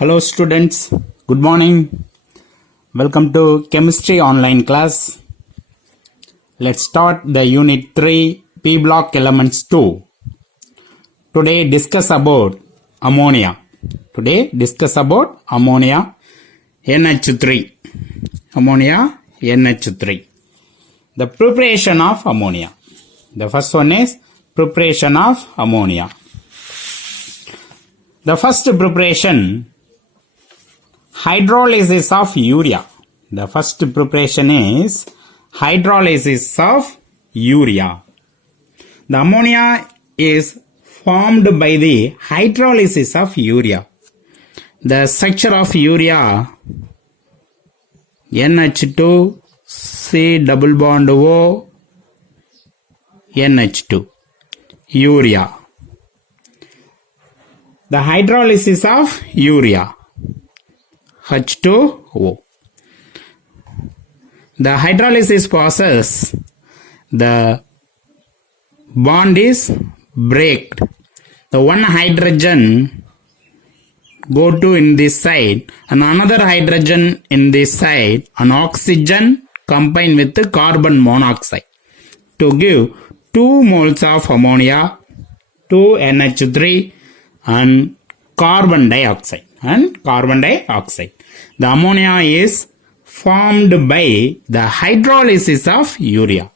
Hello students, good morning. Welcome to chemistry online class. Let's start the unit 3 P block elements 2. Today discuss about ammonia. NH3. Ammonia NH3. The preparation of ammonia. The first one is preparation of ammonia. The first preparation, hydrolysis of urea. The first preparation is hydrolysis of urea. The ammonia is formed by the hydrolysis of urea. The structure of urea, NH2, C double bond O, NH2, urea. The hydrolysis of urea, H2O. The hydrolysis process, the bond is break. The one hydrogen go to in this side and another hydrogen in this side, and oxygen combine with the carbon monoxide to give 2 moles of ammonia, 2 NH3 and carbon dioxide. The ammonia is formed by the hydrolysis of urea.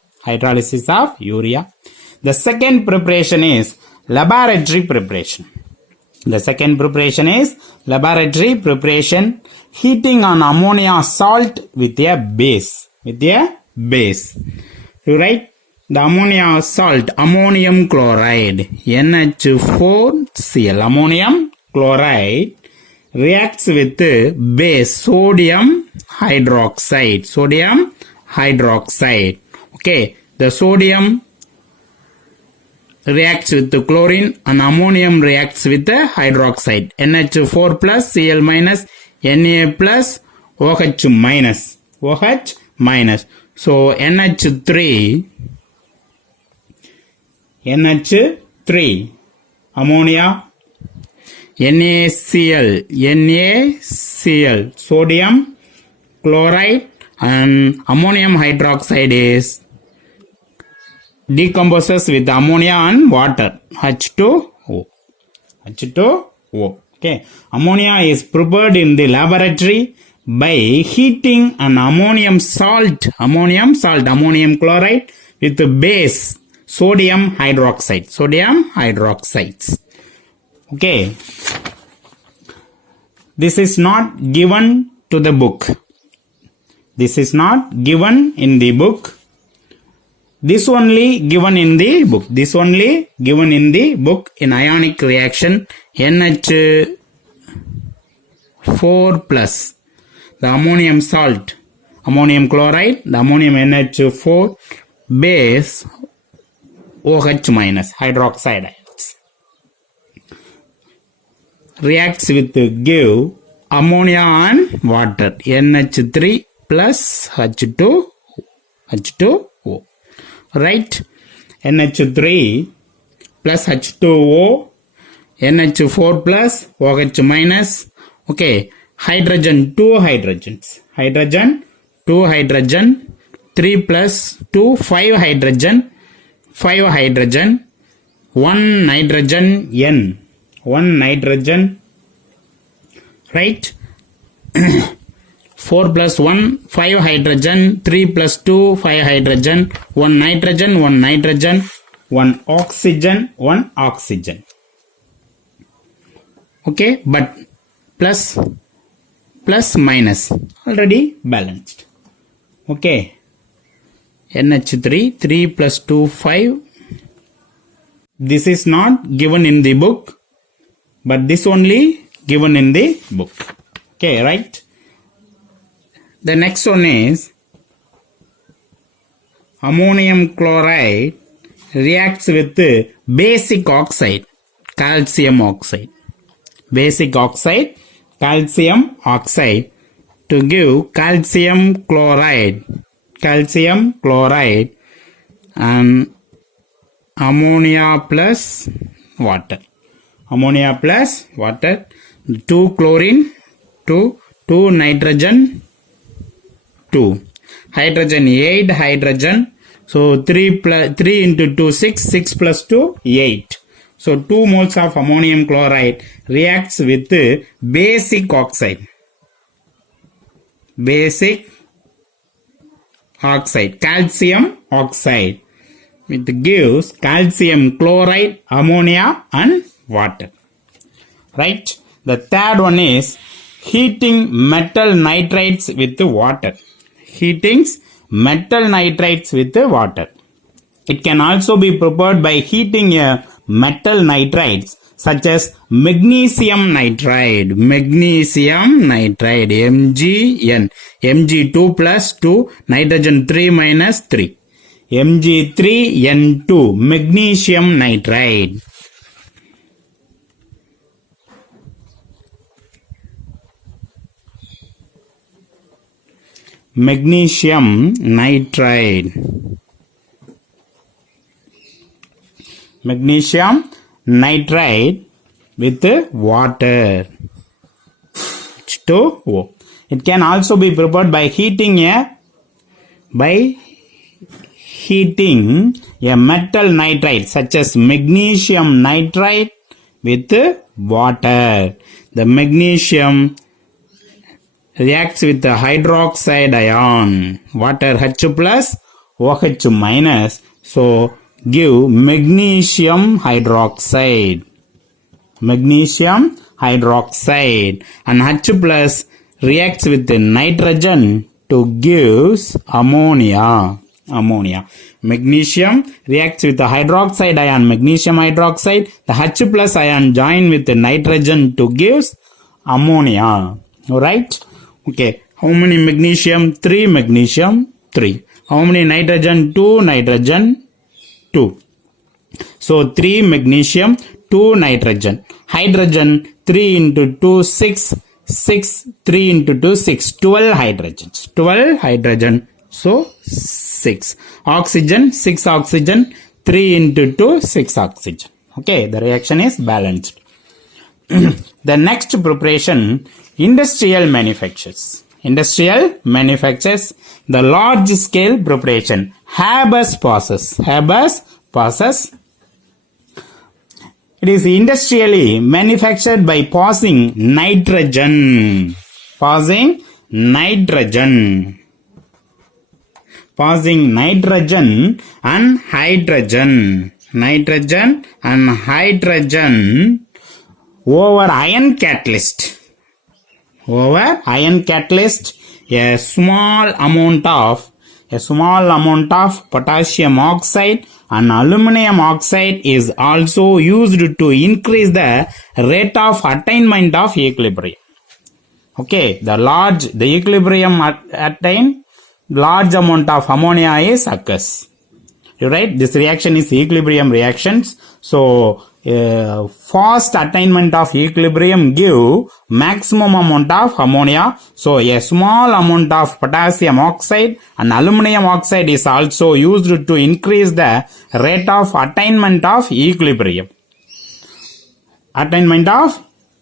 The second preparation is laboratory preparation. Heating an ammonia salt with a base. You write the ammonia salt, ammonium chloride, NH4Cl. Ammonium chloride reacts with base, sodium hydroxide. Okay, the sodium reacts with the chlorine and ammonium reacts with the hydroxide. NH4 plus Cl minus Na plus OH minus. So NH3 ammonia, NaCl, sodium chloride, and ammonium hydroxide is decomposes with ammonia and water, H2O. Okay, ammonia is prepared in the laboratory by heating an ammonium chloride with the base sodium hydroxides. Okay, this is not given to the book. This only given in the book. In ionic reaction, NH4 plus the ammonium salt, ammonium chloride, the ammonium NH4 base OH minus hydroxide ions reacts with give ammonia and water, NH3 plus H2O. Right? NH3 plus H2O, NH4 plus OH minus. Okay, hydrogen, 2 hydrogens. 3 plus 2, 5 hydrogen. 1 nitrogen N. 1 nitrogen. Right? 4 plus 1, 5 hydrogen. 3 plus 2, 5 hydrogen. 1 nitrogen, 1 oxygen. Okay, but plus minus already balanced. Okay, NH3, 3 plus 2, 5. This is not given in the book, but this only given in the book. Okay, right? The next one is ammonium chloride reacts with basic oxide, calcium oxide. To give calcium chloride and ammonia plus water. 2 chlorine, 2 nitrogen, 2. Hydrogen 8 hydrogen. So 3 into 2 6 plus 2 8. So 2 moles of ammonium chloride reacts with basic oxide. Basic oxide, calcium oxide. It gives calcium chloride, ammonia and water. Right? The third one is heating metal nitrides with water. Heating metal nitrides with water. It can also be prepared by heating a metal nitrides such as magnesium nitride. Magnesium nitride, MgN. Mg2 plus 2, nitrogen 3 minus 3. Mg3N2, magnesium nitride. Magnesium nitride. Magnesium nitride with water. H2O. It can also be prepared by heating a metal nitride such as magnesium nitride with water. The magnesium reacts with the hydroxide ion. Water H plus OH minus. So give magnesium hydroxide. Magnesium hydroxide. And H plus reacts with the nitrogen to give ammonia. Magnesium reacts with the hydroxide ion, magnesium hydroxide. The H plus ion join with the nitrogen to give ammonia. Alright? Okay. How many magnesium? 3 magnesium. 3. How many nitrogen? 2 nitrogen. 2. So 3 magnesium, 2 nitrogen. Hydrogen 3 into 2, 6. 6, 3 into 2, 6. 12 hydrogens. 12 hydrogen. So 6. Oxygen, 6 oxygen. 3 into 2, 6 oxygen. Okay, the reaction is balanced. The next preparation, industrial manufactures. Industrial manufactures, the large scale preparation. Haber's process. Haber's process. It is industrially manufactured by passing nitrogen. Passing nitrogen and hydrogen. Nitrogen and hydrogen over iron catalyst. Over iron catalyst, a small amount of potassium oxide and aluminum oxide is also used to increase the rate of attainment of equilibrium. Okay, the equilibrium attain, large amount of ammonia is occurs. Right? This reaction is equilibrium reactions. So, fast attainment of equilibrium give maximum amount of ammonia. So, a small amount of potassium oxide and aluminum oxide is also used to increase the rate of attainment of equilibrium. Attainment of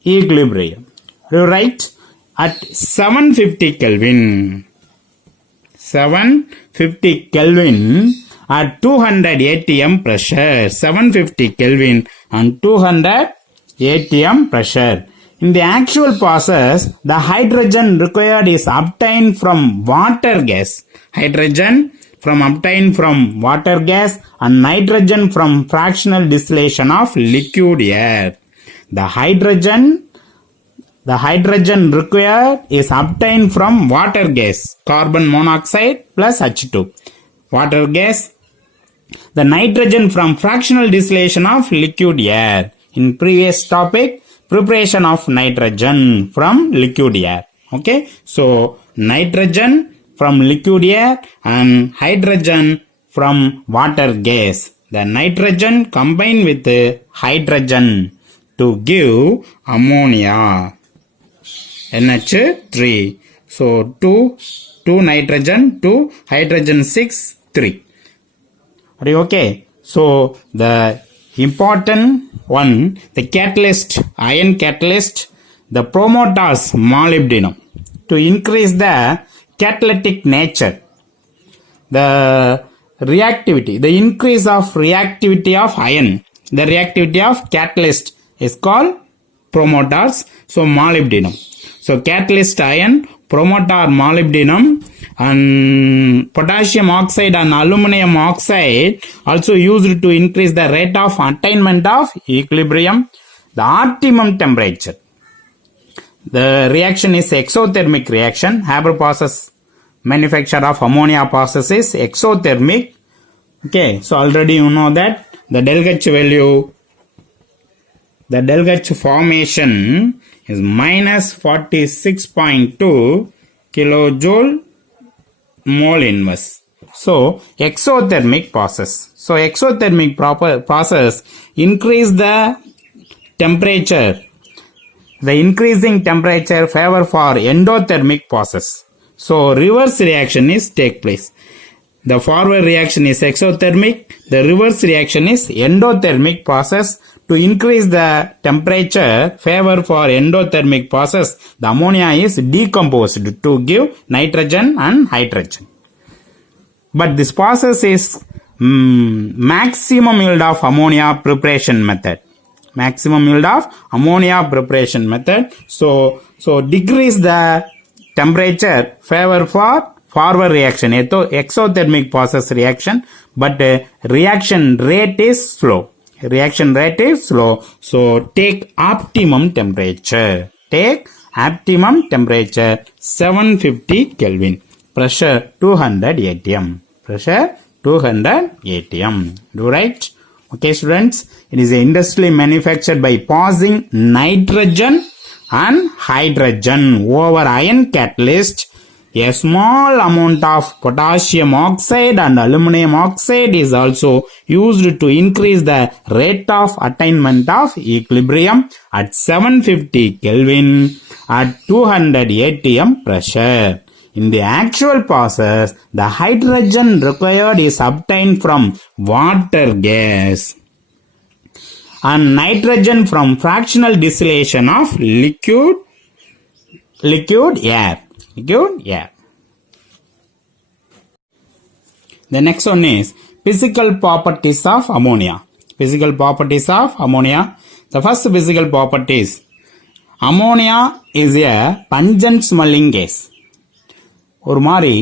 equilibrium. Right? At 750 Kelvin. 750 Kelvin at 200 atm pressure. 750 Kelvin and 200 atm pressure. In the actual process, the hydrogen required is obtained from water gas. Hydrogen obtained from water gas and nitrogen from fractional distillation of liquid air. The hydrogen required is obtained from water gas, carbon monoxide plus H2. Water gas. The nitrogen from fractional distillation of liquid air. In previous topic, preparation of nitrogen from liquid air. Okay, so nitrogen from liquid air and hydrogen from water gas. The nitrogen combined with the hydrogen to give ammonia. NH3. So 2 nitrogen, 2 hydrogen 6, 3. Are you okay? So the important one, the catalyst, iron catalyst, the promoters molybdenum to increase the catalytic nature, the reactivity, the increase of reactivity of iron, the reactivity of catalyst is called promoters. So molybdenum, so catalyst iron, promoter molybdenum, and potassium oxide and aluminum oxide also used to increase the rate of attainment of equilibrium, the optimum temperature. The reaction is exothermic reaction. Haber process, manufacture of ammonia process is exothermic. Okay, so already you know that the Delgach value, the Delgach formation is minus 46.2 kilojoule mole inverse. So exothermic process. So exothermic process increase the temperature. The increasing temperature favor for endothermic process. So reverse reaction is take place. The forward reaction is exothermic. The reverse reaction is endothermic process. To increase the temperature favor for endothermic process, the ammonia is decomposed to give nitrogen and hydrogen. But this process is maximum yield of ammonia preparation method. Maximum yield of ammonia preparation method. So decrease the temperature favor for forward reaction, exothermic process reaction, but reaction rate is slow. Reaction rate is slow. So take optimum temperature. Take optimum temperature 750 Kelvin. Pressure 200 atm. Pressure 200 atm. Do right? Okay, students. It is industrially manufactured by passing nitrogen and hydrogen over iron catalyst. A small amount of potassium oxide and aluminum oxide is also used to increase the rate of attainment of equilibrium at 750 Kelvin at 200 atm pressure. In the actual process, the hydrogen required is obtained from water gas and nitrogen from fractional distillation of liquid air. The next one is physical properties of ammonia. Physical properties of ammonia. The first physical properties. Ammonia is a pungent smelling gas. ஒரு மாதிரி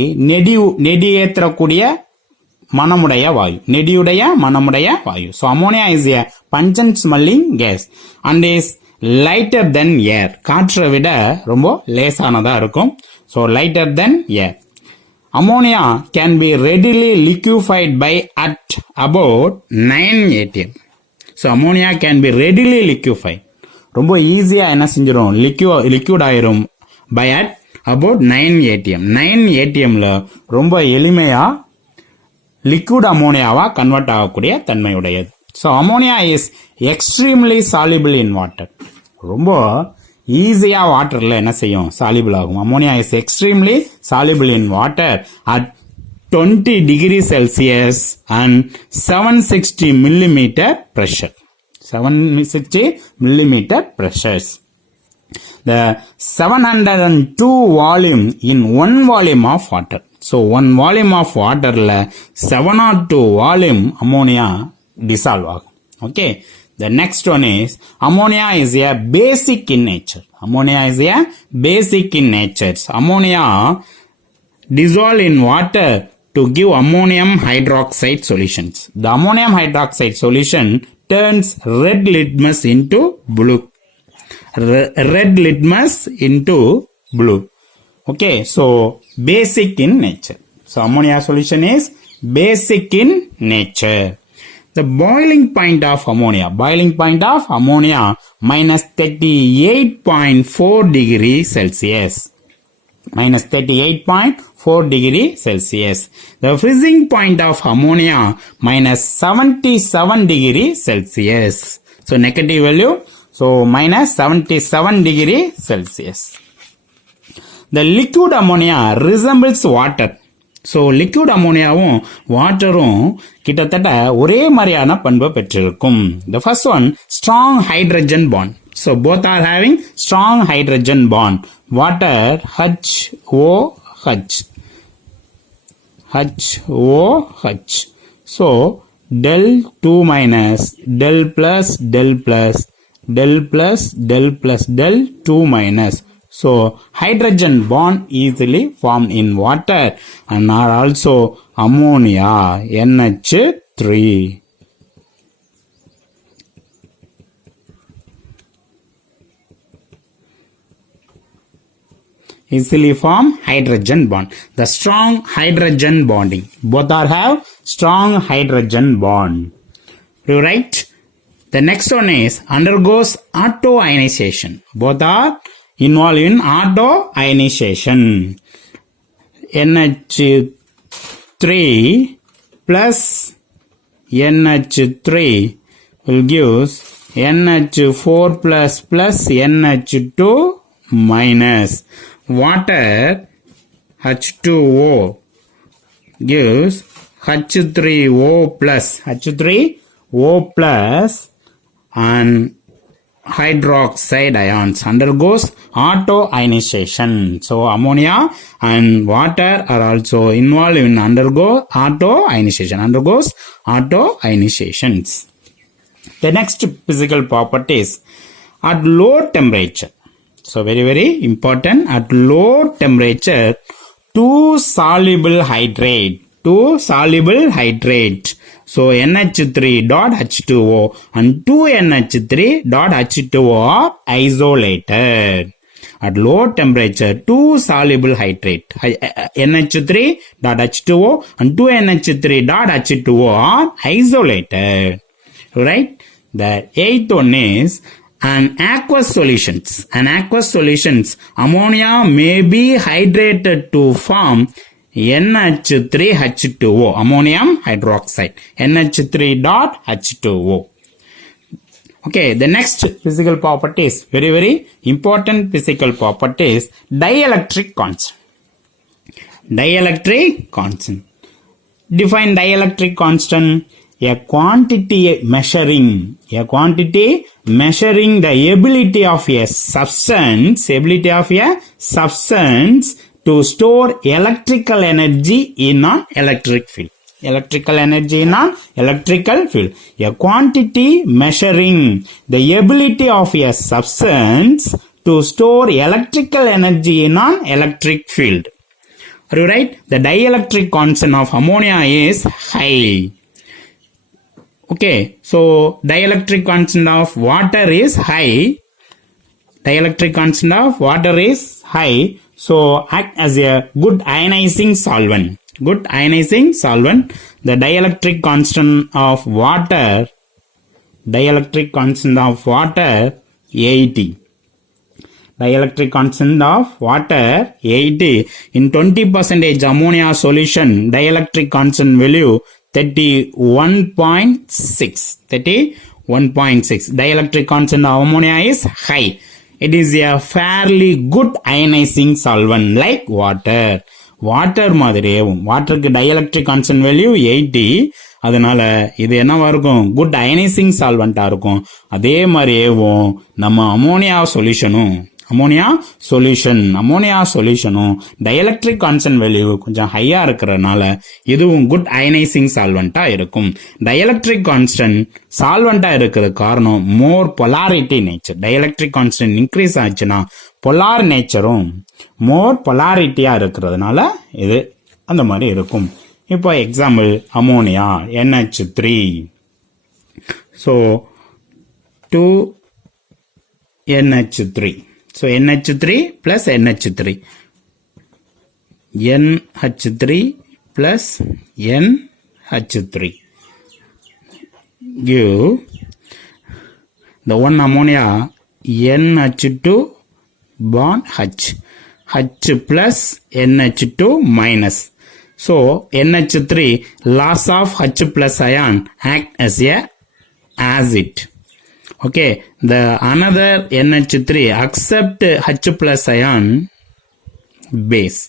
நெடி ஏற்றக்கூடிய மனமுடைய வாயு, நெடியுடைய மனமுடைய வாயு. So ammonia is a pungent smelling gas and is lighter than air. காற்றை விட ரொம்ப லேசானதா இருக்கும். So lighter than air. Ammonia can be readily liquefied by at about 9 atm. So ammonia can be readily liquefied. ரொம்ப ஈஸியா என்ன செஞ்சிரும், liquid ஆயிரும் by at about 9 atm. 9 atmல ரொம்ப எளிமையா liquid அமோனியாவா கன்வெர்ட் ஆகக்கூடிய தன்மையுடையது. So ammonia is extremely soluble in water. ரொம்ப ஈஸியா வாட்டர்ல என்ன செய்யும், soluble ஆகும். Ammonia is extremely soluble in water at 20 degrees Celsius and 760 millimeter pressure. 760 millimeter pressures. The 702 volume in 1 volume of water. So 1 volume of water la 702 volume ammonia dissolve ஆகும். Okay. The next one is ammonia is a basic in nature. Ammonia is a basic in nature. Ammonia dissolve in water to give ammonium hydroxide solutions. The ammonium hydroxide solution turns red litmus into blue. Red litmus into blue. Okay, so basic in nature. So ammonia solution is basic in nature. The boiling point of ammonia minus 38.4 degrees Celsius. Minus 38.4 degrees Celsius. The freezing point of ammonia minus 77 degrees Celsius. So negative value. So minus 77 degrees Celsius. The liquid ammonia resembles water. So liquid அமோனியாவும் வாட்டரும் கிட்டத்தட்ட ஒரே மாதிரியான பண்பை பெற்றிருக்கும். The first one, strong hydrogen bond. So both are having strong hydrogen bond. Water HOH. HOH. So del 2 minus del plus del plus del plus del plus del 2 minus. So hydrogen bond easily formed in water and are also ammonia NH3. Easily form hydrogen bond. The strong hydrogen bonding. Both are have strong hydrogen bond. You right? The next one is undergoes autoionization. Both are involved in autoionization. NH3 plus NH3 will give NH4 plus NH2 minus. Water H2O gives H3O plus and hydroxide ions undergoes autoionization. So ammonia and water are also involved in undergoes autoionizations. The next physical properties at low temperature. So very important, at low temperature, two soluble hydrate. So NH3 dot H2O and 2NH3 dot H2O are isolated. At low temperature, two soluble hydrate NH3 dot H2O and 2NH3 dot H2O are isolated. Right? The eighth one is and aqueous solutions, ammonia may be hydrated to form NH3H2O, ammonium hydroxide, NH3 dot H2O. Okay, the next physical properties, very important physical properties, dielectric constant. Define dielectric constant. A quantity measuring the ability of a substance to store electrical energy in an electric field. A quantity measuring the ability of a substance to store electrical energy in an electric field. Are you right? The dielectric constant of ammonia is high. Okay, so dielectric constant of water is high. So act as a good ionizing solvent. The dielectric constant of water 80. Dielectric constant of water 80. In 20% ammonia solution, dielectric constant value 31.6. Dielectric constant of ammonia is high. It is a fairly good ionizing solvent like water. வாட்டருக்கு dielectric constant value 80. அதனால இது என்னவா இருக்கும், good ionising சால்வெண்டா இருக்கும். அதே மாதிரியும் நம்ம ammonia சொல்யூஷனும் dielectric constant value கொஞ்சம் ஹையா இருக்கிறதுனால இதுவும் குட் அயனைசிங் சால்வெண்டா இருக்கும். டைஎலக்ட்ரிக் கான்ஸ்டன்ட் சால்வெண்டா இருக்கிறது காரணம் more polarity nature. Dielectric constant increase ஆச்சுன்னா பொலார் நேச்சரும் மோர் பொலாரிட்டியா இருக்கிறதுனால இது அந்த மாதிரி இருக்கும். இப்போ example ammonia NH3. So 2NH3. So NH3 plus NH3. NH3 plus NH3 give the one ammonia NH2 bond H plus NH2 minus. So NH3 loss of H plus ion act as a acid. Okay, the another NH3 accept H plus ion base.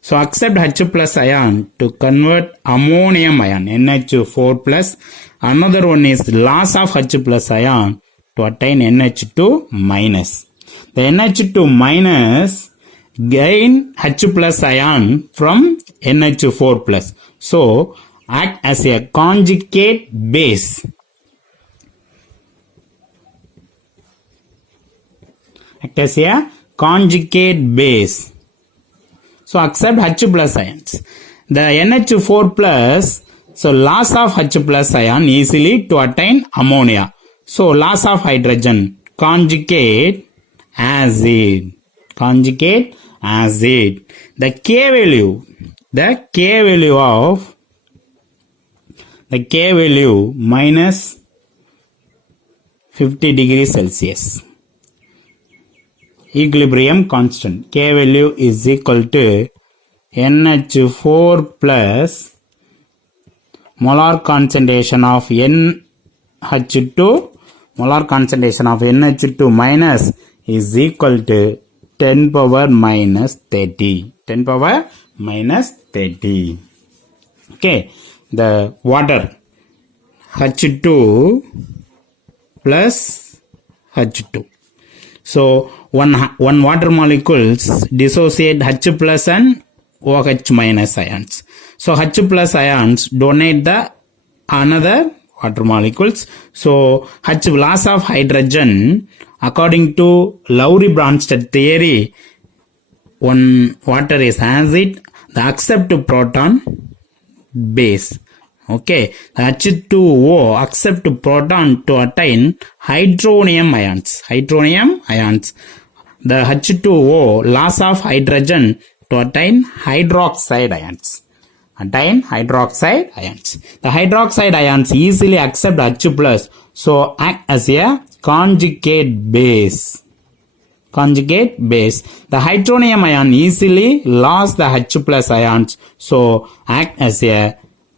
So accept H plus ion to convert ammonium ion NH4 plus. Another one is loss of H plus ion to attain NH2 minus. The NH2 minus gain H plus ion from NH4 plus. So, act as a conjugate base. Act as a conjugate base. So, accept H plus ions. The NH4 plus, so loss of H plus ion easily to attain ammonia. So, loss of hydrogen, conjugate acid. Conjugate acid. The K value minus 50 degrees Celsius. Equilibrium constant. K value is equal to NH4 plus molar concentration of NH2, molar concentration of NH2 minus is equal to 10 power minus 30. 10 power minus 30. Okay. The water H2 plus H2. So, one water molecules dissociate H plus and OH minus ions. So, H plus ions donate the another water molecules. So, H loss of hydrogen according to Lowry-Bronsted theory, one water is acid, the accept proton base. Okay, the H2O accept proton to attain hydronium ions. Hydronium ions. The H2O loss of hydrogen to attain hydroxide ions. Attain hydroxide ions. The hydroxide ions easily accept H plus, so act as a conjugate base. Conjugate base. The hydronium ion easily lost the H plus ions, so act as a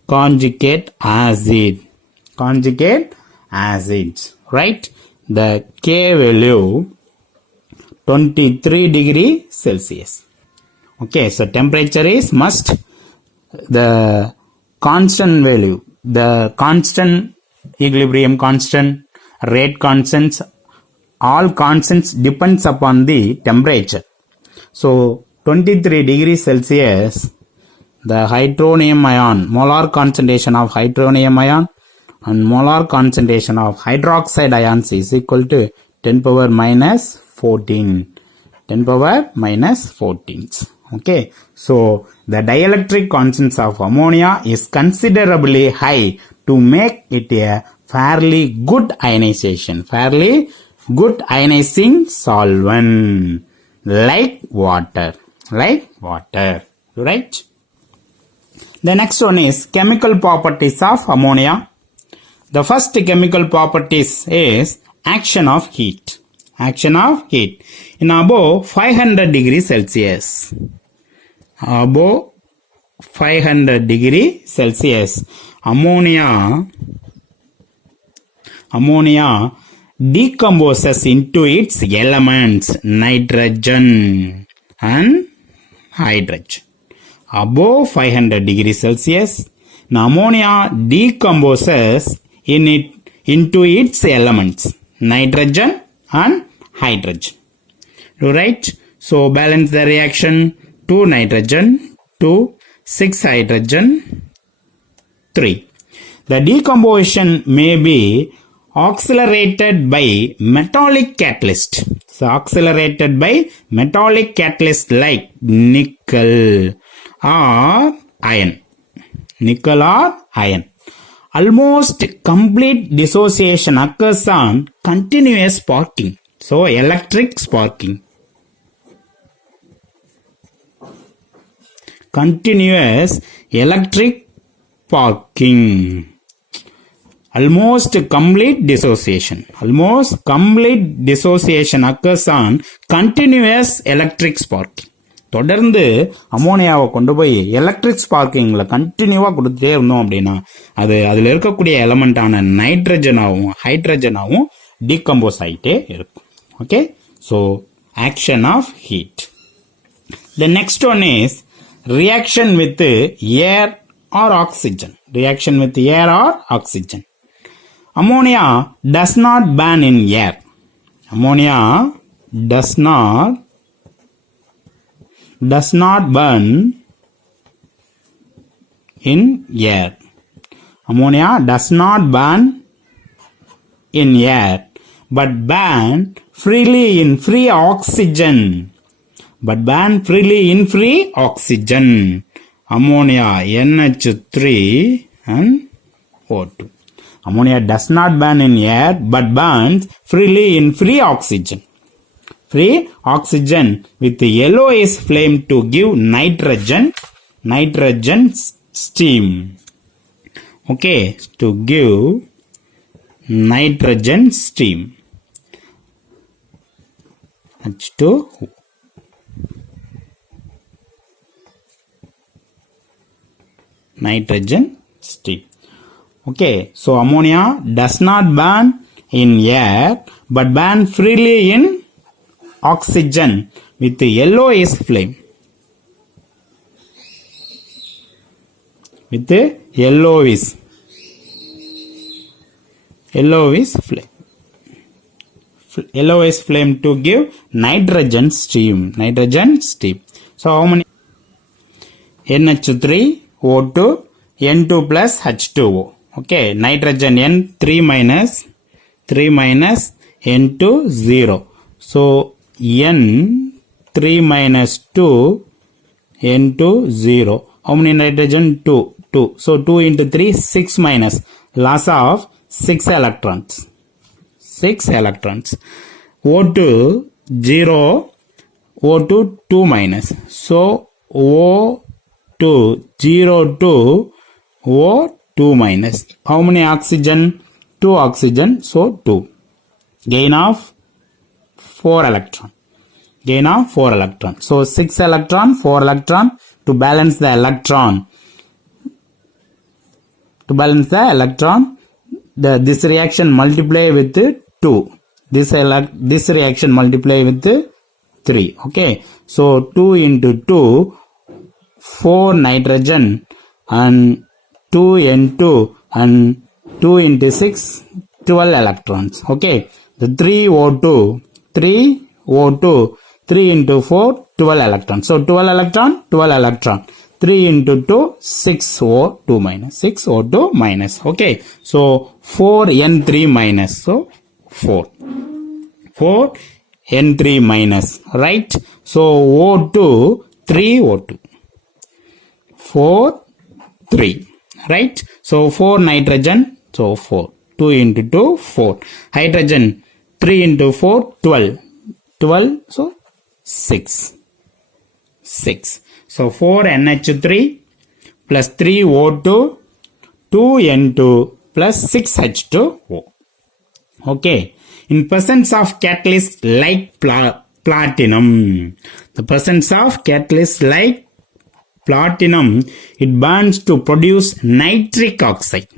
conjugate acid. Conjugate acids. Right? The K value 23 degree Celsius. Okay, so temperature is must. The constant value, the constant, equilibrium constant, rate constants, all constants depends upon the temperature. So 23 degrees Celsius, the hydronium ion, molar concentration of hydronium ion and molar concentration of hydroxide ions is equal to 10 power minus 14. 10 power minus 14. Okay, so the dielectric constants of ammonia is considerably high to make it a fairly good ionization, fairly good ionizing solvent, like water, right? The next one is chemical properties of ammonia. The first chemical properties is action of heat. Action of heat. In above 500 degrees Celsius. Above 500 degree Celsius, ammonia decomposes into its elements nitrogen and hydrogen. Above 500 degrees Celsius, ammonia decomposes into its elements nitrogen and hydrogen. Right? So balance the reaction. 2 nitrogen, 2, 6 hydrogen, 3. The decomposition may be accelerated by metallic catalyst. So, accelerated by metallic catalyst like nickel or iron. Nickel or iron. Almost complete dissociation occurs on continuous sparking. So, electric sparking. Continuous electric sparking. Almost complete dissociation. Almost complete dissociation occurs on continuous electric sparking. தொடர்ந்து அமோனியாவை கொண்டு போய் electric ஸ்பார்க்கிங்ல கண்டினியூவா கொடுத்துட்டே இருந்தோம் அப்படின்னா அது அதுல இருக்கக்கூடிய எலமெண்டான நைட்ரஜனாவும் ஹைட்ரஜனாவும் டீகம்போஸ் ஆகிட்டே இருக்கும். Okay, so action of heat. The next one is reaction with air or oxygen. Reaction with air or oxygen. Ammonia does not burn in air. Ammonia does not burn in air. Ammonia does not burn in air, but burn freely in free oxygen. But burn freely in free oxygen. Ammonia NH3 and O2. Ammonia does not burn in air, but burns freely in free oxygen. Free oxygen with yellowish flame to give nitrogen steam. Okay, to give nitrogen steam. H2 nitrogen steam. Okay, so ammonia does not burn in air, but burn freely in oxygen with yellowish flame. With yellowish flame. Yellowish flame to give nitrogen steam. So how many? NH3, O2, N2 plus H2O. Okay, nitrogen N 3 minus N2 0. So N 3 minus 2 N2 0. How many nitrogen? 2. So 2 into 3 6 minus loss of 6 electrons. O2 0, O2 2 minus. So O2 0 2 O2 minus. How many oxygen? 2 oxygen. So 2. Gain of 4 electron. So 6 electron, 4 electron to balance the electron. This reaction multiply with 2. This reaction multiply with 3. Okay. So 2 into 2, 4 nitrogen and 2 N2 and 2 into 6, 12 electrons. Okay. The 3 into 4, 12 electrons. So 12 electron. 3 into 2, 6 O2 minus. Okay. So 4 N3 minus. So 4 N3 minus. Right. So O2, 3 O2. 4, 3. Right. So 4 nitrogen. So 4. 2 into 2, 4. Hydrogen, 3 into 4, 12. So 6. So 4 NH3 plus 3 O2, 2 N2 plus 6 H2O. Okay. In presence of catalyst like platinum, the presence of catalyst like platinum, it burns to produce nitric oxide.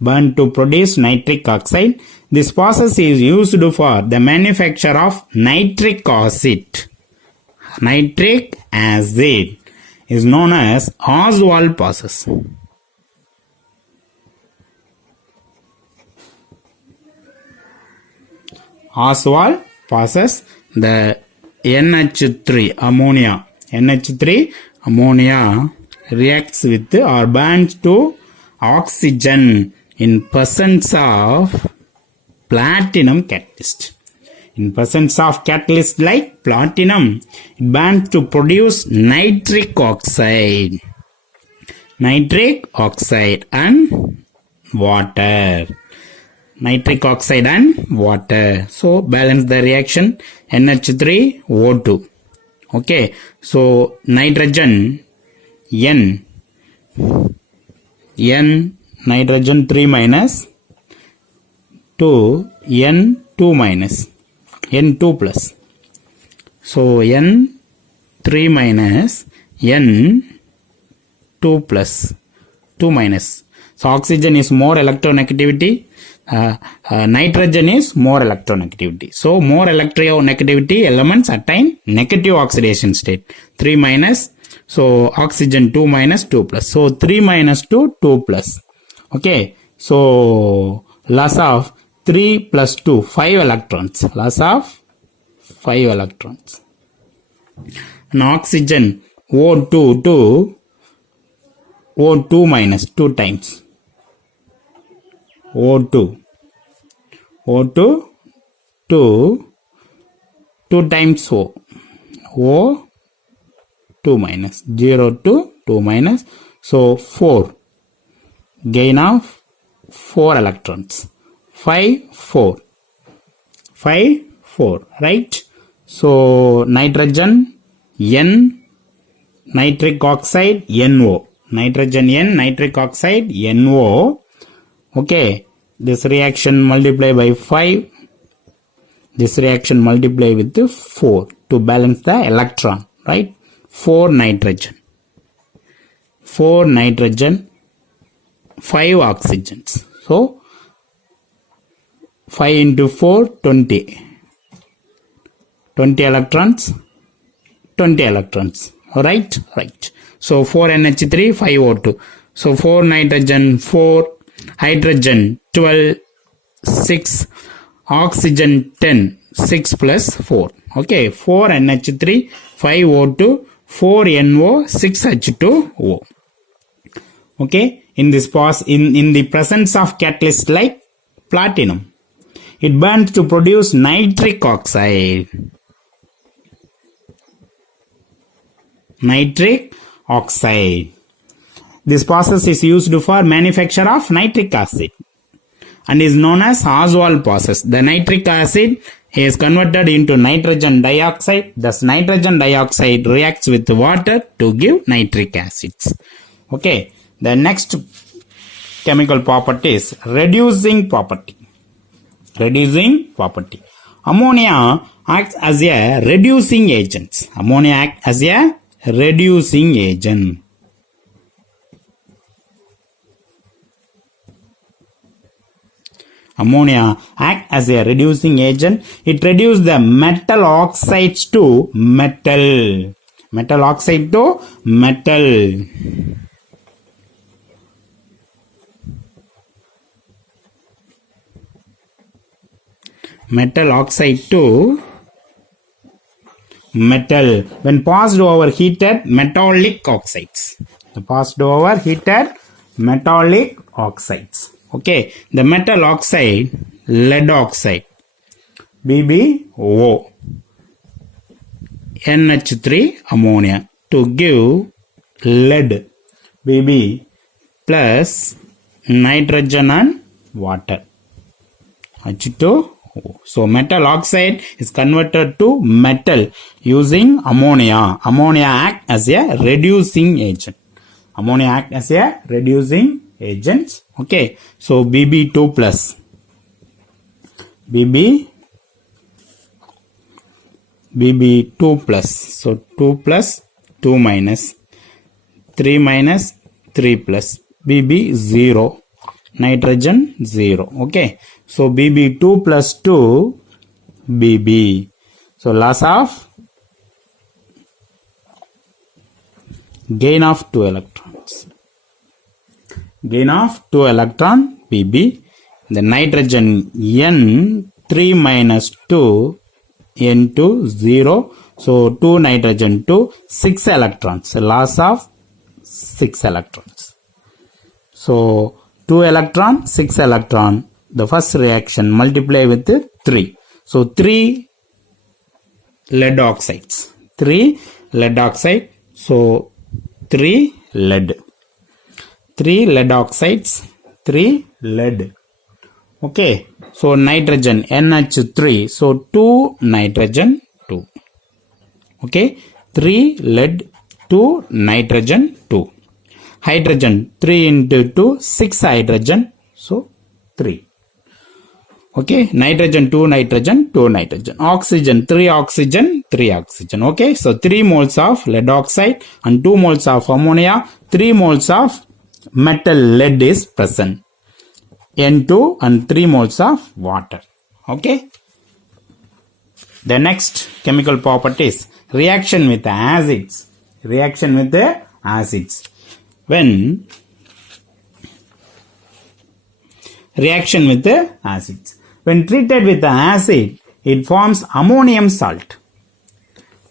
Burn to produce nitric oxide. This process is used for the manufacture of nitric acid. Nitric acid is known as Ostwald process. Ostwald process. The NH3 ammonia reacts with or burns to oxygen in presence of platinum catalyst. In presence of catalyst like platinum, it burns to produce nitric oxide and water. So balance the reaction. NH3 O2. Okay. So nitrogen N nitrogen 3 minus 2 N2 minus N2 plus. So N3 minus N2 plus 2 minus. So oxygen is more electronegativity. Nitrogen is more electronegativity. So more electronegativity elements attain negative oxidation state. 3 minus. So oxygen 2 minus 2 plus. So 3 minus 2, 2 plus. Okay, so loss of 3 plus 2, 5 electrons. Loss of 5 electrons. And oxygen O2 to O2 minus 2 times. O2 to 2 times O2 minus 0 to 2 minus, so 4, gain of 4 electrons, 5 4, right? So nitrogen N, nitric oxide NO, nitrogen N, nitric oxide NO. Okay, this reaction multiply by 5, this reaction multiply with the 4 to balance the electron, right? 4 nitrogen, 5 oxygens. So 5 into 4, 20 electrons, 20 electrons. Right. So 4 NH3, 5 O2. So 4 nitrogen, 4 hydrogen, 12, 6 oxygen, 10, 6 plus 4. Okay, 4 NH3, 5 O2, 4 NO, 6 H2O. Okay, in this in the presence of catalyst like platinum, it burns to produce nitric oxide. This process is used for manufacture of nitric acid and is known as Oswald process. The nitric acid is converted into nitrogen dioxide. Thus, nitrogen dioxide reacts with water to give nitric acids. Okay, the next chemical property is reducing property. Ammonia acts as a reducing agent. Ammonia acts as a reducing agent. Ammonia acts as a reducing agent. It reduces the metal oxides to metal. Metal oxide to metal. Metal oxide to metal when passed over heated metallic oxides. Okay, the metal oxide, lead oxide, BbO, NH3 ammonia to give lead, Bb plus nitrogen and water, H2O. So metal oxide is converted to metal using ammonia. Ammonia acts as a reducing agent. Okay, so Bb2 plus, Bb2 plus, so 2 plus 2 minus, 3 minus 3 plus, Bb 0, nitrogen 0. Okay, so Bb2 plus 2, Bb. So loss of gain of 2 electrons. Bb. The nitrogen N 3 minus 2 N2 0. So 2 nitrogen 2, 6 electrons. Loss of 6 electrons. So 2 electron, 6 electron. The first reaction multiply with 3. So 3 lead oxides. So 3 lead. 3 lead oxides. 3 lead. Okay. So nitrogen NH3. So 2 nitrogen 2. Okay. 3 lead 2 nitrogen 2. Hydrogen 3 into 2, 6 hydrogen. So 3. Okay, nitrogen 2 nitrogen 2 nitrogen. Oxygen 3 oxygen 3 oxygen. Okay, so 3 moles of lead oxide and 2 moles of ammonia, 3 moles of metal lead is present. N2 and 3 moles of water. Okay. The next chemical property is reaction with acids. When reaction with the acids. When treated with the acid, it forms ammonium salt.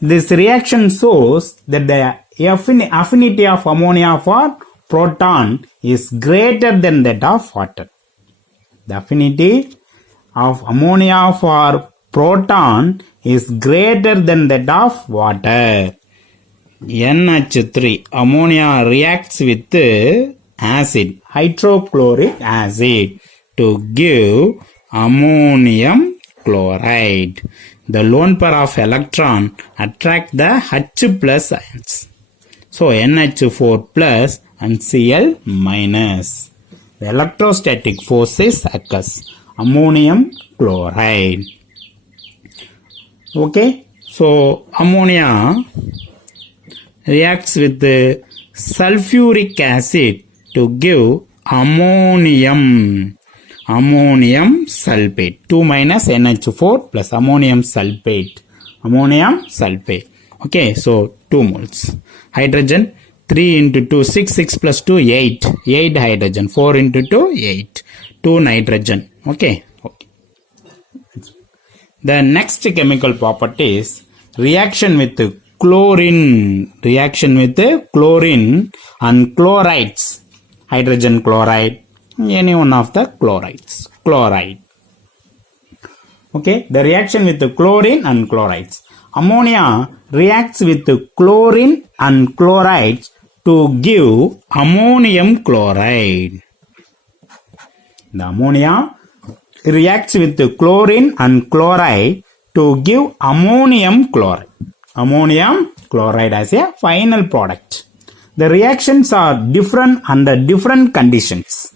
This reaction shows that the affinity of ammonia for proton is greater than that of water. The affinity of ammonia for proton is greater than that of water. NH3 ammonia reacts with acid, hydrochloric acid, to give ammonium chloride. The lone pair of electron attract the H plus ions. So NH4 plus and Cl minus. The electrostatic force is occurs. Ammonium chloride. Okay. So ammonia reacts with the sulfuric acid to give ammonium sulfate. 2 minus NH4 plus ammonium sulfate. Okay, so 2 moles. Hydrogen 3 into 2, 6 plus 2, 8. 8 hydrogen. 4 into 2, 8. 2 nitrogen. Okay. The next chemical property is reaction with chlorine. Reaction with chlorine and chlorides. Hydrogen chloride. Any one of the chlorides. Chloride. Okay. The reaction with the chlorine and chlorides. Ammonia reacts with the chlorine and chlorides to give ammonium chloride. The ammonia reacts with the chlorine and chloride to give ammonium chloride. Ammonium chloride as a final product. The reactions are different under different conditions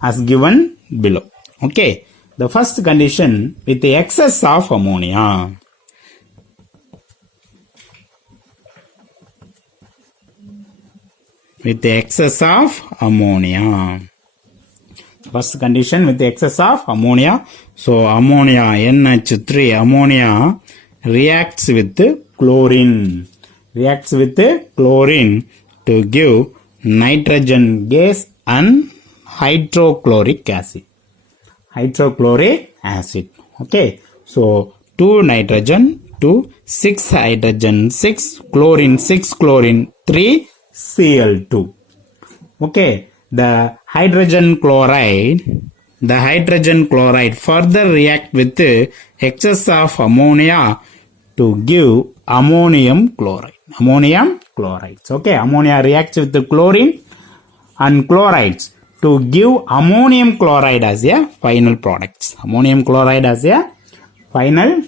as given below. Okay. The first condition with the excess of ammonia. With the excess of ammonia. First condition with the excess of ammonia. So ammonia, NH3, ammonia reacts with chlorine. Reacts with chlorine to give nitrogen gas and hydrochloric acid. Hydrochloric acid. Okay. So 2 nitrogen, 2, 6 hydrogen, 6 chlorine, 6 chlorine, 3 Cl2. Okay. The hydrogen chloride further react with excess of ammonia to give ammonium chloride. Ammonium chlorides. Okay. Ammonia reacts with the chlorine and chlorides to give ammonium chloride as a final products. Ammonium chloride as a final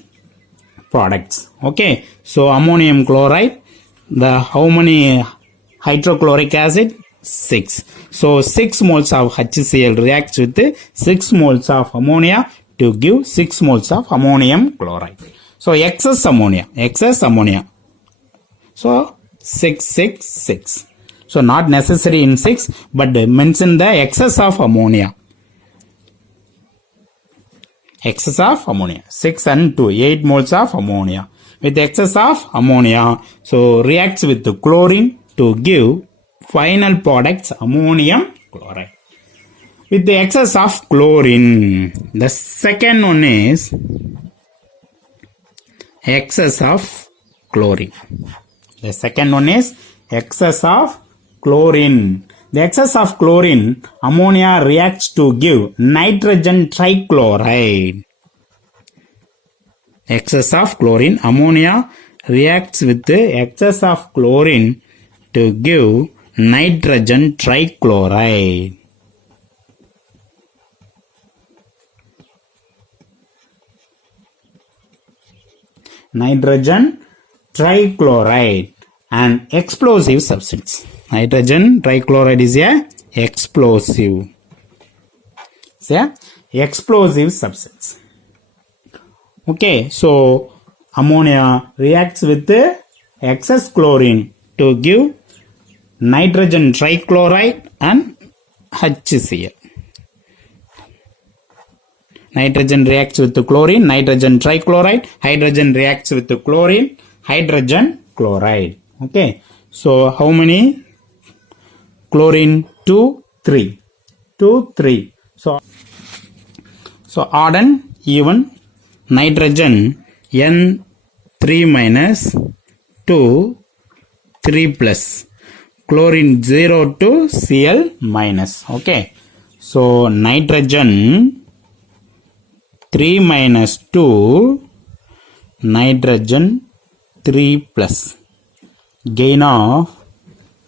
products. Okay. So ammonium chloride, how many hydrochloric acid? 6. So 6 moles of HCl reacts with 6 moles of ammonia to give 6 moles of ammonium chloride. So excess ammonia. So 6. So not necessary in 6, but mention the excess of ammonia. Excess of ammonia. 6 and 2, 8 moles of ammonia. With excess of ammonia, so reacts with the chlorine to give final products ammonium chloride. With the excess of chlorine, the second one is excess of chlorine. The second one is excess of chlorine. The excess of chlorine, ammonia reacts to give nitrogen trichloride. Excess of chlorine, ammonia reacts with the excess of chlorine to give nitrogen trichloride. Nitrogen trichloride, an explosive substance. Nitrogen trichloride is a explosive. It's a explosive substance. Okay, so ammonia reacts with the excess chlorine to give nitrogen trichloride and HCl. Nitrogen reacts with the chlorine, nitrogen trichloride. Hydrogen reacts with the chlorine, hydrogen chloride. Okay. So how many? Chlorine 2, 3. 2, 3. So So argon even, nitrogen N3 minus 2 3 plus, chlorine 0 to Cl minus. Okay, so nitrogen 3 minus 2, nitrogen 3 plus, gain of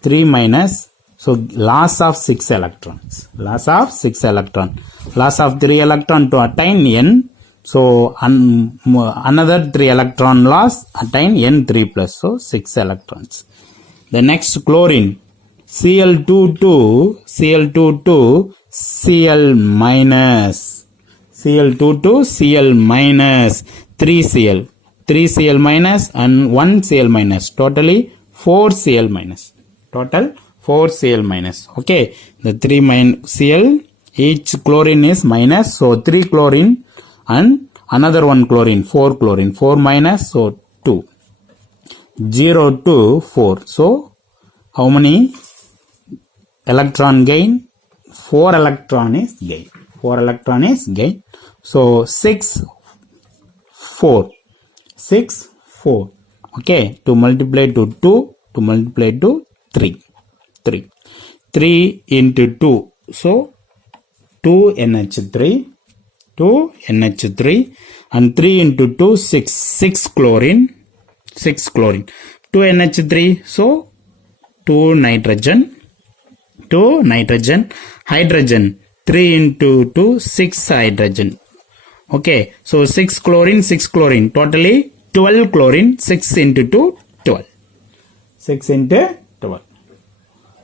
3 minus, so loss of 6 electrons, loss of 6 electron, loss of 3 electron to attain N, so another 3 electron loss, attain N3 plus, so 6 electrons. The next chlorine, Cl2 Cl minus, Cl2 Cl minus, 3 Cl minus and 1 Cl minus, totally 4 Cl minus, total 4 Cl minus. Okay, the 3 Cl, each chlorine is minus, so 3 chlorine and another 1 chlorine, 4 chlorine, 4 minus, so 2, 0 to 4. So how many electron gain? 4 electron is gain, 4 electron is gain. So 6 4, okay, to multiply to 2, to multiply to 3 into 2, so 2 NH3 and 3 into 2 6 chlorine, 2 NH3, so 2 nitrogen, hydrogen 3 into 2 6 hydrogen. Okay, so 6 chlorine, totally 12 chlorine, 6 into 2 12, 6 into 12.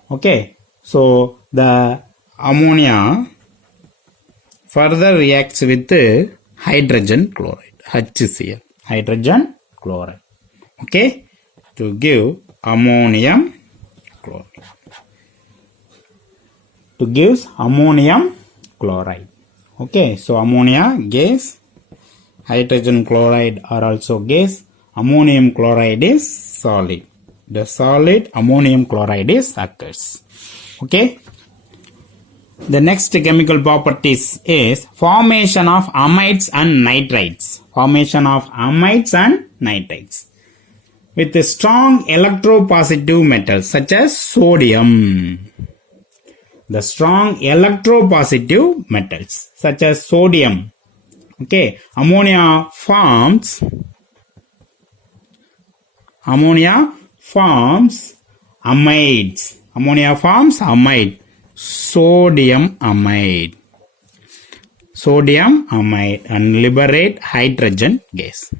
Okay, so the ammonia further reacts with hydrogen chloride, HCl, hydrogen chloride, okay, to give ammonium chloride, to give ammonium chloride. Okay, so ammonia gas, hydrogen chloride are also gas, ammonium chloride is solid. The solid ammonium chloride is occurs. Okay, the next chemical properties is formation of amides and nitrites. Formation of amides and nitrites with a strong electropositive metals such as sodium. The strong electropositive metals such as sodium. Okay, ammonia forms amides. Ammonia forms amide, sodium amide and liberate hydrogen gas.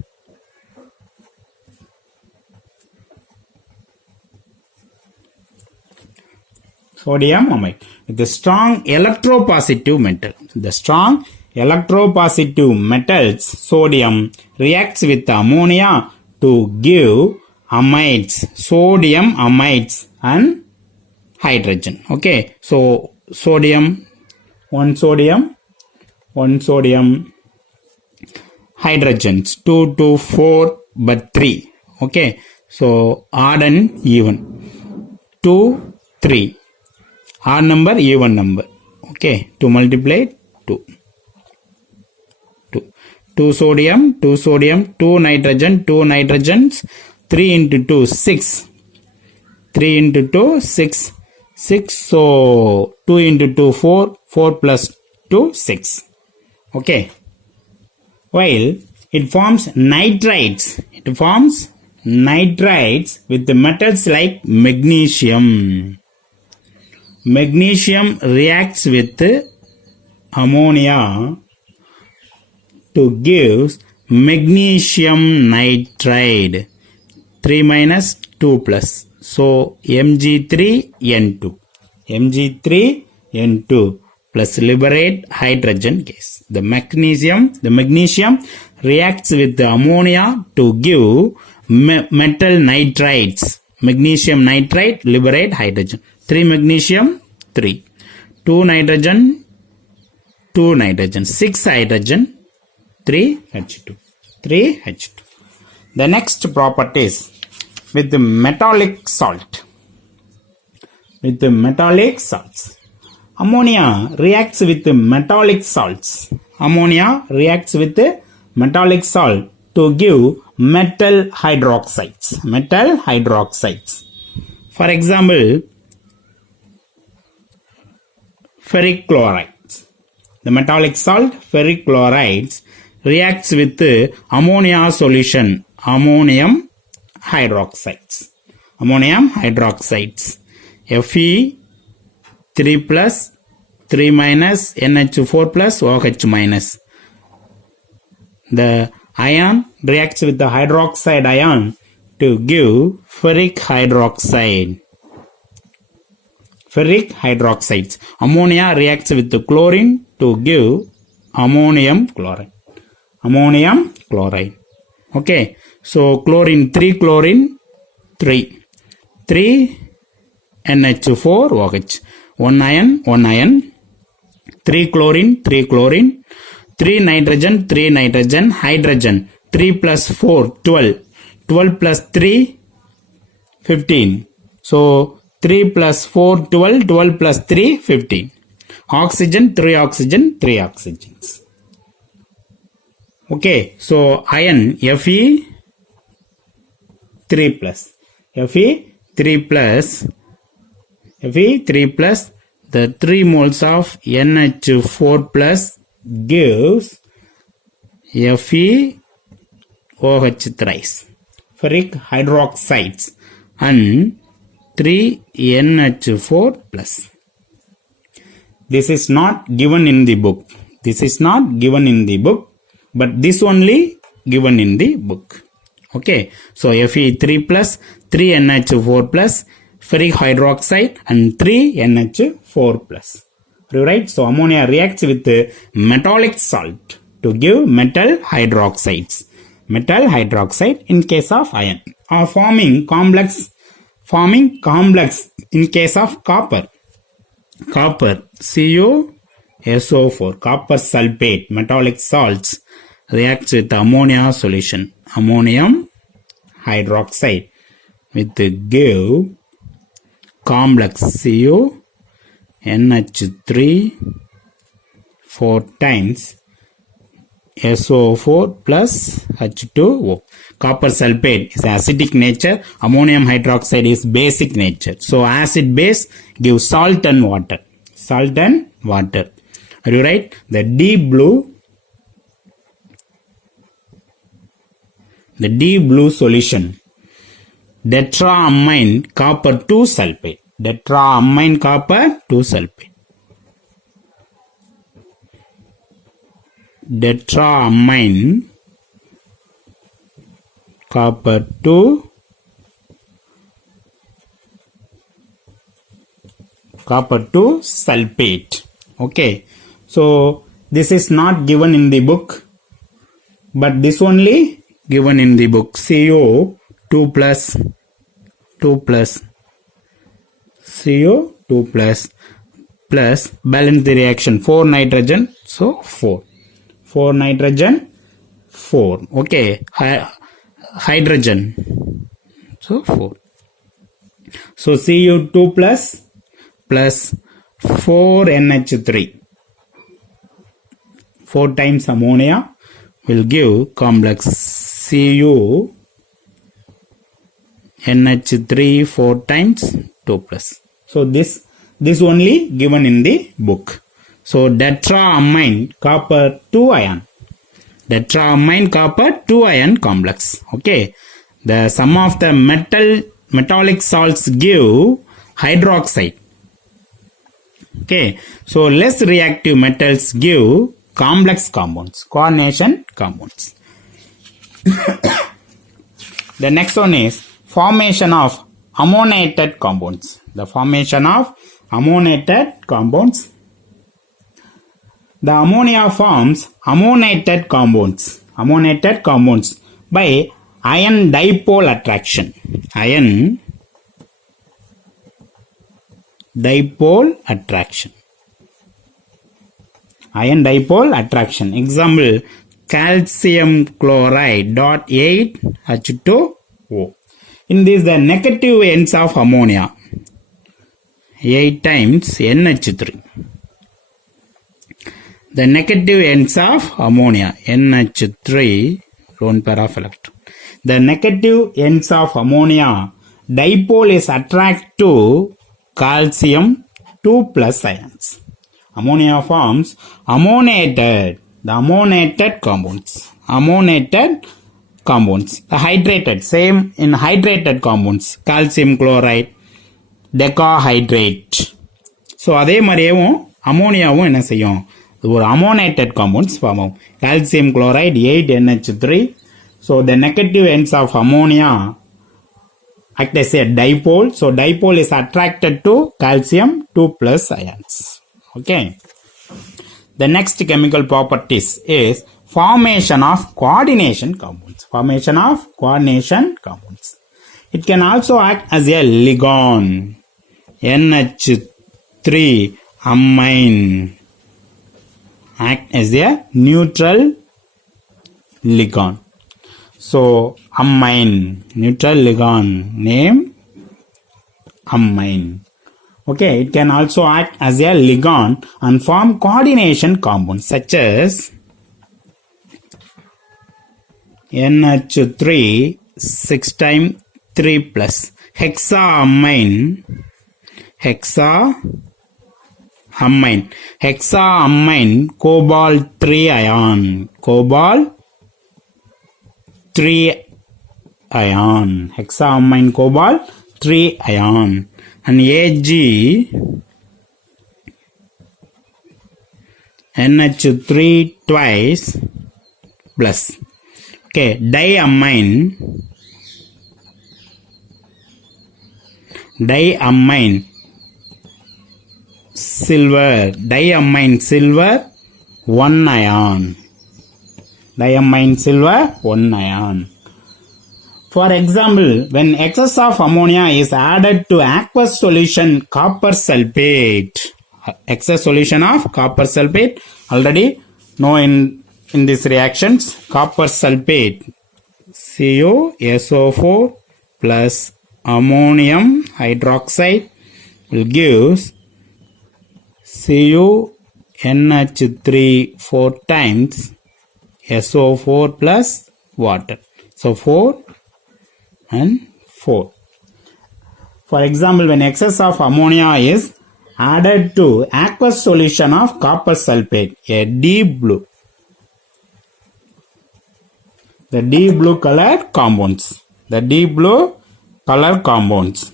Sodium amide with the strong electropositive metal. The strong electropositive metals sodium reacts with ammonia to give amides, sodium amides and hydrogen. Okay, so sodium, one sodium, hydrogens 2 to 4 but 3. Okay, so argon even 2 3, odd number even number. Okay, to multiply 2 sodium, 2 nitrogen, 2 nitrogens, 3 into 2 6, 3 into 2 6, so 2 into 2 4 plus 2 6. Okay, while it forms nitrites, with the metals like magnesium. Magnesium reacts with ammonia to give magnesium nitride, 3 minus 2 plus, so Mg3N2 plus liberate hydrogen gas. The magnesium reacts with the ammonia to give metal nitrides. Magnesium nitride liberate hydrogen. 3 magnesium 3, 2 nitrogen 6 hydrogen, 3H2. The next properties with the metallic salt. Ammonia reacts with the metallic salts. ammonia reacts with metallic salt to give metal hydroxides. Metal hydroxides. For example, ferric chlorides. The metallic salt ferric chlorides reacts with ammonia solution, ammonium hydroxides. Ammonium hydroxides. Fe3 plus 3 minus NH4 plus OH minus. The ion reacts with the hydroxide ion to give ferric hydroxide. Ferric hydroxides. Ammonia reacts with the chlorine to give ammonium chloride. Ammonium chloride. Okay. So chlorine 3 chlorine 3. 3 NH4 OH. 1 ion 1 ion. 3 chlorine 3 chlorine. 3 nitrogen 3 nitrogen. Hydrogen. 3 plus 4 12. 12 plus 3 15. So 3 plus 4 12. 12 plus 3 15. Oxygen 3 oxygen 3 oxygens. Okay. So ion Fe3 plus. Fe3 plus the 3 moles of NH4 plus gives FeOH thrice. Ferric hydroxides and 3 NH4 plus. This is not given in the book. This is not given in the book, but this only given in the book. Okay. So Fe3 plus 3 NH4 plus ferric hydroxide and 3 NH4 plus. Right? So ammonia reacts with metallic salt to give metal hydroxides. Metal hydroxide in case of iron, or forming complex in case of copper. Copper CuSO4, copper sulfate, metallic salts reacts with ammonia solution, ammonium hydroxide, with give complex CuNH3 4 times SO4 plus H2O. Copper sulfate is acidic nature. Ammonium hydroxide is basic nature. So acid base gives salt and water. Salt and water. Are you right? The deep blue solution. Tetraamine copper 2 sulfate. Tetraamine copper 2 sulfate. Tetraamine copper 2 sulfate. Okay. So this is not given in the book, but this only given in the book. CO2 plus 2 plus CO2 plus balance the reaction. 4 nitrogen, so 4 nitrogen 4. Okay. Hydrogen, so 4. So Cu2 plus 4 NH3, 4 times ammonia will give complex Cu NH3 4 times 2 plus. So this only given in the book. So tetraamine copper 2 ion. Tetraamine copper 2 ion complex. Okay. The sum of the metallic salts give hydroxide. Okay. So less reactive metals give complex compounds, coordination compounds. The next one is formation of ammoniated compounds. The formation of ammoniated compounds. The ammonia forms ammoniated compounds by ion dipole attraction. Ion dipole attraction. Example, calcium chloride .8 H2O. In this, the negative ends of ammonia 8 times NH3. the negative ends of ammonia, NH3, lone pair of electron. The negative ends of ammonia dipole is attracted to calcium 2 plus ions. Ammonia forms ammoniated, the ammoniated compounds. Ammoniated compounds. The hydrated, same in hydrated compounds. Calcium chloride, decahydrate. So அதே மாதிரியும் அமோனியாவும் என்ன செய்யும், ஒரு ammoniated compounds form ஆகும். Calcium chloride 8NH3. So the negative ends of ammonia act as a dipole. So dipole is attracted to calcium 2 plus ions. Okay. The next chemical properties is formation of coordination compounds. Formation of coordination compounds. It can also act as a ligand. NH3 amine act as a neutral ligand. So amine, neutral ligand, name amine. Okay, it can also act as a ligand and form coordination compounds such as NH3 6 times 3 plus hexaamine, cobalt 3 ion, hexaamine cobalt 3 ion, and Ag NH3 twice plus. Okay, diamine silver 1 ion. Diamine silver 1 ion. For example, when excess of ammonia is added to aqueous solution copper sulfate, excess solution of copper sulfate, already know in these reactions, copper sulfate CuSO4 plus ammonium hydroxide will give CuNH3 4 times SO4 plus water. So 4 and 4. For example, when excess of ammonia is added to aqueous solution of copper sulfate, a deep blue, the deep blue color compounds, the deep blue color compounds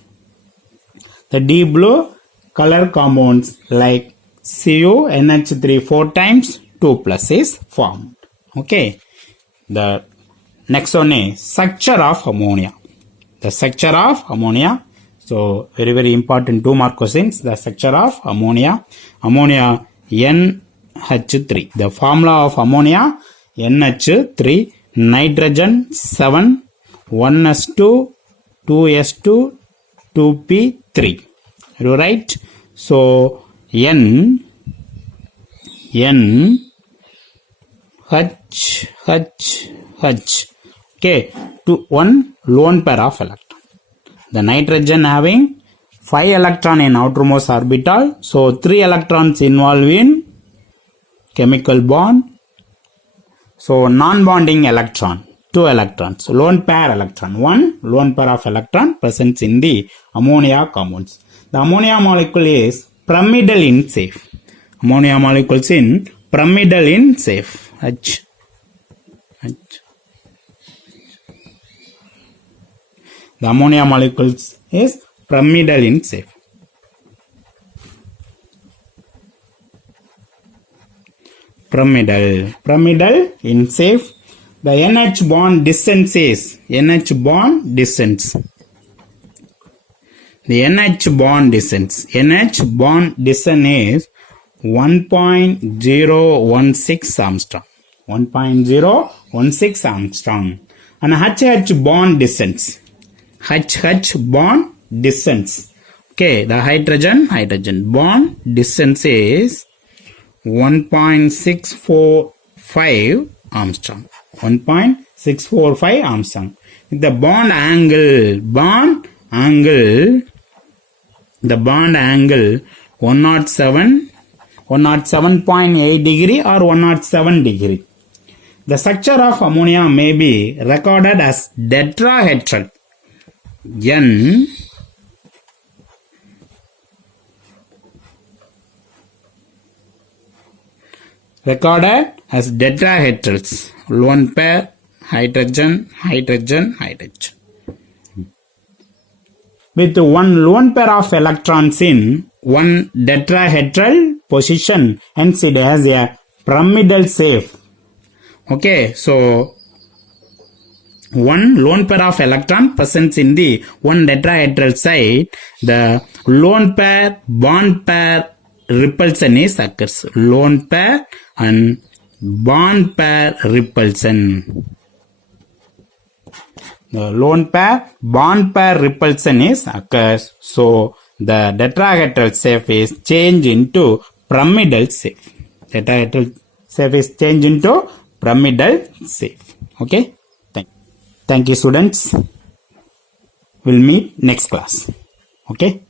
like CuNH3 4 times 2 plus is formed. Okay, the next one is structure of ammonia. The structure of ammonia. So very important 2 mark questions. The structure of ammonia. Ammonia NH3. The formula of ammonia NH3, nitrogen 7, 1s2, 2s2, 2p3. You right? So N H. Okay, to 1 lone pair of electron. The nitrogen having 5 electron in outermost orbital. So 3 electrons involved in chemical bond. So non-bonding electron, 2 electrons. So lone pair electron, 1 lone pair of electron present in the ammonia compounds. The ammonia molecule is pyramidal in safe. Ammonia molecules in pyramidal in safe. H. The ammonia molecules is pyramidal in safe. Pyramidal in safe. The NH bond distance is The NH bond distance is 1.016 Armstrong. 1.016 Armstrong. And HH bond distance. Okay, the hydrogen bond distance is 1.645 Armstrong. 1.645 Armstrong. The bond angle 107 107.8 degree or 107 degree. The structure of ammonia may be recorded as tetrahedral. N recorded as tetrahedrals. Lone pair, hydrogen, hydrogen, hydrogen. With one lone pair of electrons in one tetrahedral position, hence it has a pyramidal shape. Okay, so one lone pair of electron presents in the one tetrahedral site, the lone pair bond pair repulsion is occurs. Lone pair and bond pair repulsion. The lone pair bond pair repulsion is occurs. So the tetrahedral shape is changed into pyramidal shape. Tetrahedral shape is changed into pyramidal shape. Okay. Thank you, students. We'll meet next class. Okay.